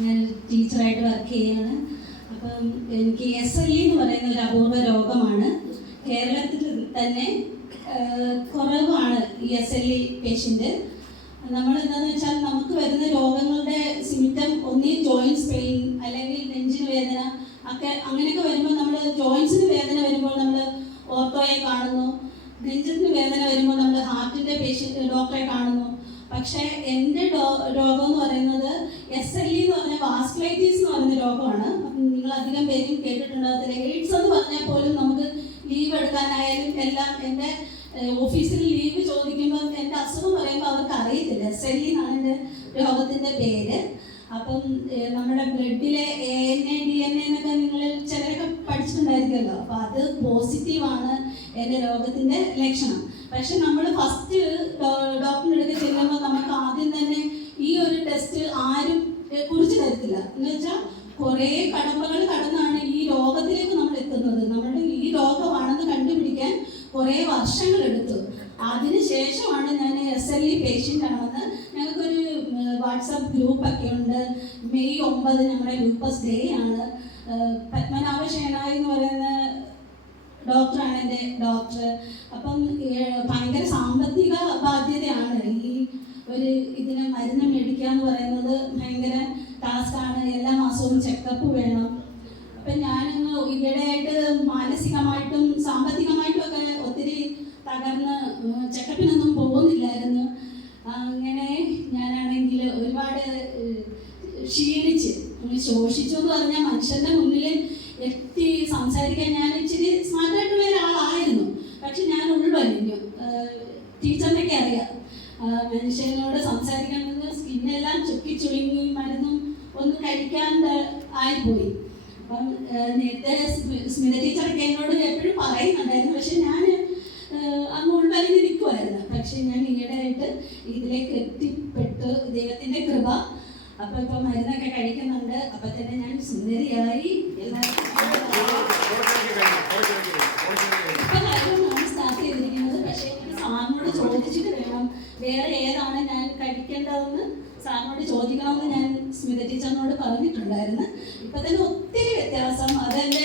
ഞാൻ ടീച്ചറായിട്ട് വർക്ക് ചെയ്യുകയാണ്. അപ്പം എനിക്ക് SLE എന്ന് പറയുന്ന ഒരു അപൂർവ രോഗമാണ്. കേരളത്തിൽ തന്നെ കുറവാണ് ഈ SLE പേഷ്യൻ്റ്. നമ്മൾ എന്താണെന്ന് വെച്ചാൽ നമുക്ക് വരുന്ന രോഗങ്ങളുടെ സിംറ്റം ഒന്നീ ജോയിൻസ് പെയിൻ അല്ലെങ്കിൽ നെഞ്ചിന് വേദന ഒക്കെ അങ്ങനെയൊക്കെ വരുമ്പോൾ നമ്മൾ ജോയിൻസിന് വേദന വരുമ്പോൾ നമ്മൾ ഓർത്തോയെ കാണുന്നു, നെഞ്ചിന് വേദന വരുമ്പോൾ നമ്മൾ ഹാർട്ടിൻ്റെ ഡോക്ടറെ കാണുന്നു. പക്ഷേ എൻ്റെ രോഗം എന്ന് പറയുന്നത് SLE എന്ന് പറഞ്ഞാൽ വാസ്കുലൈറ്റിസ് എന്ന് പറയുന്ന രോഗമാണ്. നിങ്ങൾ അധികം പേരും കേട്ടിട്ടുണ്ടാകത്തില്ല. എയ്ഡ്സ് എന്ന് പറഞ്ഞാൽ പോലും നമുക്ക് ലീവ് എടുക്കാനായാലും എല്ലാം എൻ്റെ ഓഫീസിൽ ലീവ് ചോദിക്കുമ്പം എൻ്റെ അസുഖം പറയുമ്പോൾ അവർക്ക് അറിയത്തില്ല. SLE എന്നാണ് എൻ്റെ രോഗത്തിൻ്റെ പേര്. അപ്പം നമ്മുടെ ബ്ലഡിലെ ANA DNA എന്നൊക്കെ നിങ്ങൾ ചിലരൊക്കെ പഠിച്ചിട്ടുണ്ടായിരിക്കുമല്ലോ. അപ്പോൾ അത് പോസിറ്റീവാണ് എൻ്റെ രോഗത്തിൻ്റെ ലക്ഷണം. പക്ഷെ നമ്മൾ ഫസ്റ്റ് ഡോക്ടറിൻ്റെ അടുത്ത് ചെല്ലുമ്പോൾ നമുക്ക് ആദ്യം തന്നെ ഈ ഒരു ടെസ്റ്റ് ആരും കുറിച്ച് തരത്തില്ല. എന്ന് വെച്ചാൽ കുറേ കടമ്പകൾ കടന്നാണ് ഈ രോഗത്തിലേക്ക് നമ്മൾ എത്തുന്നത്. നമ്മുടെ ഈ രോഗമാണെന്ന് കണ്ടുപിടിക്കാൻ കുറേ വർഷങ്ങളെടുത്തു. അതിനുശേഷമാണ് ഞാൻ SLE പേഷ്യൻ്റ് ആണെന്ന്. ഞങ്ങൾക്കൊരു വാട്സാപ്പ് ഗ്രൂപ്പൊക്കെ ഉണ്ട്. മെയ് 9 ഞങ്ങളുടെ ലൂപ്പസ് ഡേ ആണ്. പത്മനാഭ ഷേണായി എന്ന് പറയുന്ന ഡോക്ടറാണ് എൻ്റെ ഡോക്ടർ. അപ്പം ഭയങ്കര സാമ്പത്തിക ബാധ്യതയാണ് ഈ ഒരു ഇതിന് മരുന്ന് മേടിക്കുക എന്ന് പറയുന്നത്. ഭയങ്കര ടാസ്ക്കാണ്. എല്ലാ മാസവും ചെക്കപ്പ് വേണം. അപ്പം ഞാനൊന്ന് ഈയിടെയായിട്ട് മാനസികമായിട്ടും സാമ്പത്തികമായിട്ടും ഒക്കെ ഒത്തിരി തകർന്ന് ചെക്കപ്പിനൊന്നും പോകുന്നില്ലായിരുന്നു. അങ്ങനെ ഞാനാണെങ്കിൽ ഒരുപാട് ക്ഷീണിച്ച് ശോഷിച്ചു എന്ന് പറഞ്ഞാൽ മനുഷ്യൻ്റെ മുന്നിൽ എത്തി സംസാരിക്കാൻ ഞാൻ ഇച്ചിരി സ്മാർട്ടായിട്ടുള്ള ഒരാളായിരുന്നു. പക്ഷെ ഞാൻ ഉൾവലിഞ്ഞു. ടീച്ചറിനൊക്കെ അറിയാം, മനുഷ്യനോട് സംസാരിക്കുന്നത് സ്കിന്നെല്ലാം ചുക്കി ചുളുങ്ങി മരുന്നും ഒന്നും കഴിക്കാണ്ട് ആയിപ്പോയി. അപ്പം നേരത്തെ സ്മിത ടീച്ചറൊക്കെ എന്നോട് എപ്പോഴും പറയുന്നുണ്ടായിരുന്നു. പക്ഷെ ഞാൻ അങ്ങ് ഉൾവലിഞ്ഞ് നിൽക്കുമായിരുന്നു. പക്ഷെ ഞാൻ ഈയിടെയായിട്ട് ഇതിലേക്ക് എത്തിപ്പെട്ടു, ദൈവത്തിൻ്റെ കൃപ. അപ്പം ഇപ്പം മരുന്നൊക്കെ കഴിക്കുന്നുണ്ട്. അപ്പം തന്നെ ഞാൻ സുന്ദരിയായി. ഇപ്പം സ്റ്റാർട്ട് ചെയ്തിരിക്കുന്നത്. പക്ഷേ എനിക്ക് സാറിനോട് ചോദിച്ചിട്ട് വേണം വേറെ ഏതാണ് ഞാൻ കഴിക്കേണ്ടതെന്ന് സാറിനോട് ചോദിക്കണമെന്ന് ഞാൻ സ്മിത ടീച്ചറിനോട് പറഞ്ഞിട്ടുണ്ടായിരുന്നു. ഇപ്പം തന്നെ ഒത്തിരി വ്യത്യാസം. അതെൻ്റെ